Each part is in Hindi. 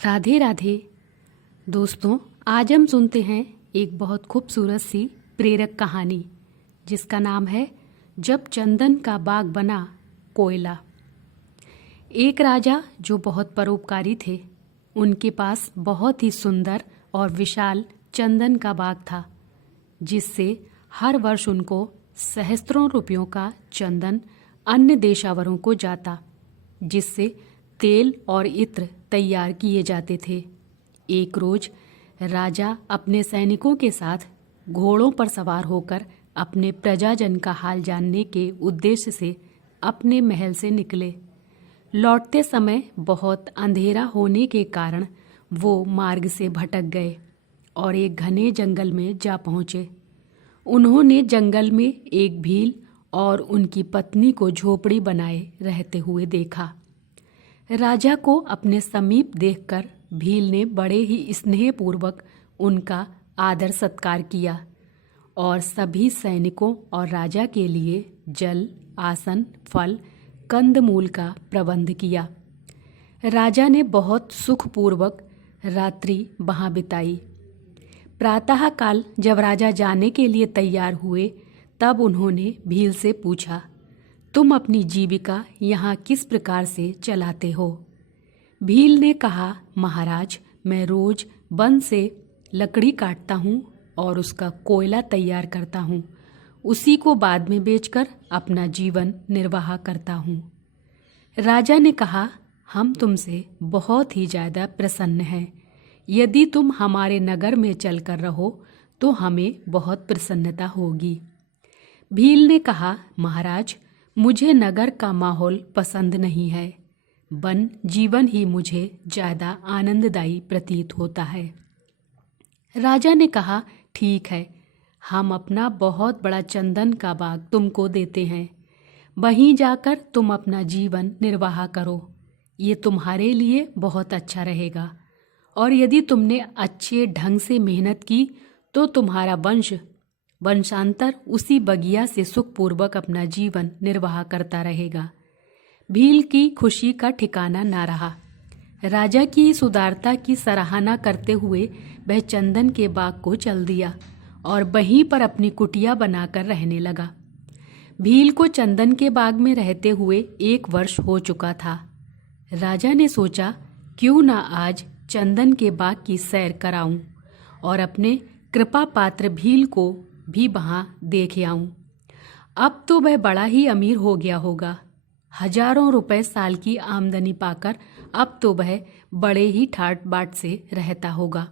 राधे राधे दोस्तों, आज हम सुनते हैं एक बहुत खूबसूरत सी प्रेरक कहानी जिसका नाम है जब चंदन का बाग बना कोयला। एक राजा जो बहुत परोपकारी थे, उनके पास बहुत ही सुंदर और विशाल चंदन का बाग था, जिससे हर वर्ष उनको सहस्त्रों रुपयों का चंदन अन्य देशावरों को जाता, जिससे तेल और इत्र तैयार किए जाते थे। एक रोज राजा अपने सैनिकों के साथ घोड़ों पर सवार होकर अपने प्रजाजन का हाल जानने के उद्देश्य से अपने महल से निकले। लौटते समय बहुत अंधेरा होने के कारण वो मार्ग से भटक गए और एक घने जंगल में जा पहुँचे। उन्होंने जंगल में एक भील और उनकी पत्नी को झोपड़ी बनाए रहते हुए देखा। राजा को अपने समीप देखकर भील ने बड़े ही स्नेहपूर्वक उनका आदर सत्कार किया और सभी सैनिकों और राजा के लिए जल, आसन, फल, कंदमूल का प्रबंध किया। राजा ने बहुत सुखपूर्वक रात्रि वहाँ बिताई। प्रातःकाल जब राजा जाने के लिए तैयार हुए, तब उन्होंने भील से पूछा, तुम अपनी जीविका यहाँ किस प्रकार से चलाते हो? भील ने कहा, महाराज, मैं रोज वन से लकड़ी काटता हूँ और उसका कोयला तैयार करता हूँ। उसी को बाद में बेचकर अपना जीवन निर्वाह करता हूँ। राजा ने कहा, हम तुमसे बहुत ही ज़्यादा प्रसन्न हैं। यदि तुम हमारे नगर में चलकर रहो तो हमें बहुत प्रसन्नता होगी। भील ने कहा, महाराज, मुझे नगर का माहौल पसंद नहीं है। वन जीवन ही मुझे ज़्यादा आनंददायी प्रतीत होता है। राजा ने कहा, ठीक है, हम अपना बहुत बड़ा चंदन का बाग तुमको देते हैं। वहीं जाकर तुम अपना जीवन निर्वाह करो। ये तुम्हारे लिए बहुत अच्छा रहेगा और यदि तुमने अच्छे ढंग से मेहनत की तो तुम्हारा वंशांतर उसी बगिया से सुखपूर्वक अपना जीवन निर्वाह करता रहेगा। भील की खुशी का ठिकाना ना रहा। राजा की इस उदारता की सराहना करते हुए वह चंदन के बाग को चल दिया और वहीं पर अपनी कुटिया बनाकर रहने लगा। भील को चंदन के बाग में रहते हुए 1 वर्ष हो चुका था। राजा ने सोचा, क्यों ना आज चंदन के बाग की सैर कराऊं और अपने कृपा पात्र भील को भी वहाँ देख आऊं। अब तो वह बड़ा ही अमीर हो गया होगा। हजारों रुपए साल की आमदनी पाकर अब तो वह बड़े ही ठाट बाट से रहता होगा।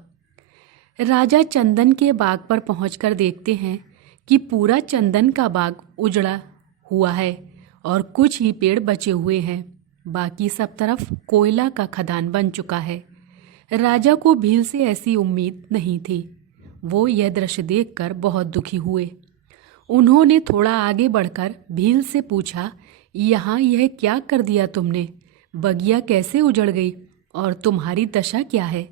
राजा चंदन के बाग पर पहुंचकर देखते हैं कि पूरा चंदन का बाग उजड़ा हुआ है और कुछ ही पेड़ बचे हुए हैं। बाकी सब तरफ कोयला का खदान बन चुका है। राजा को भील से ऐसी उम्मीद नहीं थी। वो यह दृश्य देखकर बहुत दुखी हुए। उन्होंने थोड़ा आगे बढ़कर भील से पूछा, यहाँ यह क्या कर दिया तुमने? बगिया कैसे उजड़ गई और तुम्हारी दशा क्या है?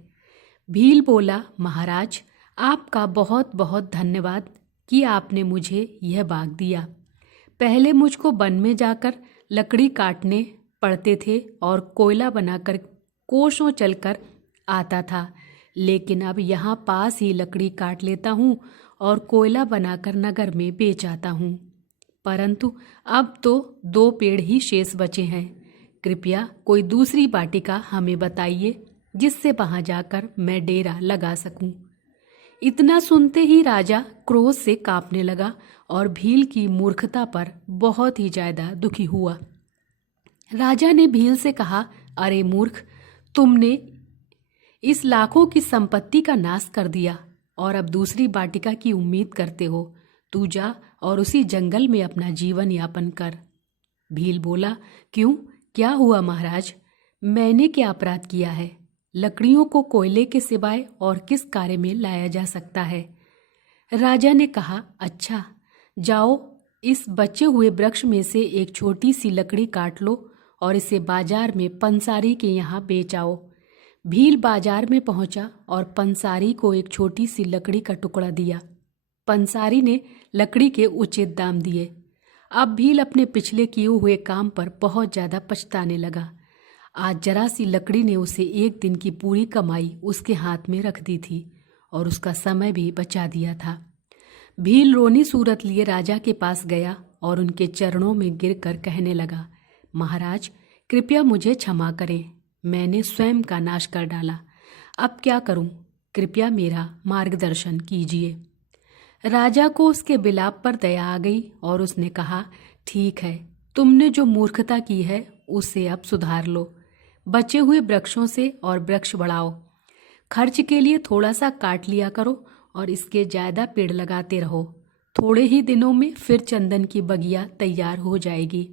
भील बोला, महाराज, आपका बहुत बहुत धन्यवाद कि आपने मुझे यह बाग दिया। पहले मुझको वन में जाकर लकड़ी काटने पड़ते थे और कोयला बनाकर कोसों चलकर आता था, लेकिन अब यहाँ पास ही लकड़ी काट लेता हूँ और कोयला बनाकर नगर में बेच आता हूँ। परंतु अब तो 2 पेड़ ही शेष बचे हैं। कृपया कोई दूसरी वाटिका हमें बताइए जिससे वहाँ जाकर मैं डेरा लगा सकूँ। इतना सुनते ही राजा क्रोध से कांपने लगा और भील की मूर्खता पर बहुत ही ज़्यादा दुखी हुआ। राजा ने भील से कहा, अरे मूर्ख, तुमने इस लाखों की संपत्ति का नाश कर दिया और अब दूसरी वाटिका की उम्मीद करते हो। तू जा और उसी जंगल में अपना जीवन यापन कर। भील बोला, क्यों, क्या हुआ महाराज? मैंने क्या अपराध किया है? लकड़ियों को कोयले के सिवाय और किस कार्य में लाया जा सकता है? राजा ने कहा, अच्छा, जाओ, इस बचे हुए वृक्ष में से एक छोटी सी लकड़ी काट लो और इसे बाजार में पंसारी के यहाँ बेच आओ। भील बाजार में पहुंचा और पंसारी को एक छोटी सी लकड़ी का टुकड़ा दिया। पंसारी ने लकड़ी के उचित दाम दिए। अब भील अपने पिछले किए हुए काम पर बहुत ज़्यादा पछताने लगा। आज जरा सी लकड़ी ने उसे एक दिन की पूरी कमाई उसके हाथ में रख दी थी और उसका समय भी बचा दिया था। भील रोनी सूरत लिए राजा के पास गया और उनके चरणों में गिरकर कहने लगा, महाराज कृपया मुझे क्षमा करें, मैंने स्वयं का नाश कर डाला। अब क्या करूं? कृपया मेरा मार्गदर्शन कीजिए। राजा को उसके विलाप पर दया आ गई और उसने कहा, ठीक है, तुमने जो मूर्खता की है उसे अब सुधार लो। बचे हुए वृक्षों से और वृक्ष बढ़ाओ। खर्च के लिए थोड़ा सा काट लिया करो और इसके ज़्यादा पेड़ लगाते रहो। थोड़े ही दिनों में फिर चंदन की बगिया तैयार हो जाएगी।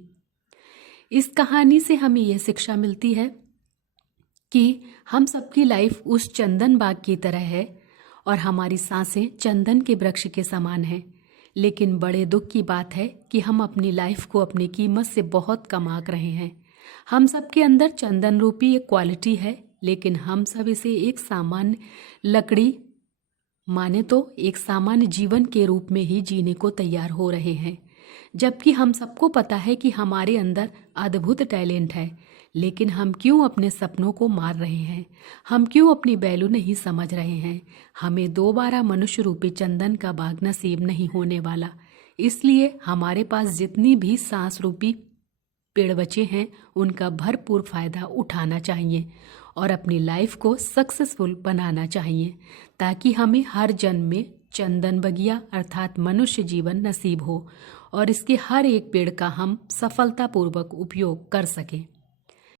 इस कहानी से हमें यह शिक्षा मिलती है कि हम सबकी लाइफ उस चंदन बाग की तरह है और हमारी सांसें चंदन के वृक्ष के समान हैं। लेकिन बड़े दुख की बात है कि हम अपनी लाइफ को अपनी कीमत से बहुत कम आंक रहे हैं। हम सबके अंदर चंदन रूपी एक क्वालिटी है, लेकिन हम सब इसे एक सामान्य लकड़ी माने तो एक सामान्य जीवन के रूप में ही जीने को तैयार हो रहे हैं। जबकि हम सबको पता है कि हमारे अंदर अद्भुत टैलेंट है, लेकिन हम क्यों अपने सपनों को मार रहे हैं? हम क्यों अपनी वैल्यू नहीं समझ रहे हैं? हमें दोबारा मनुष्य रूपी चंदन का बाग नसीब नहीं होने वाला। इसलिए हमारे पास जितनी भी सांस रूपी पेड़ बचे हैं उनका भरपूर फायदा उठाना चाहिए और अपनी लाइफ को सक्सेसफुल बनाना चाहिए, ताकि हमें हर जन्म में चंदन बगिया अर्थात मनुष्य जीवन नसीब हो और इसके हर एक पेड़ का हम सफलतापूर्वक उपयोग कर सकें।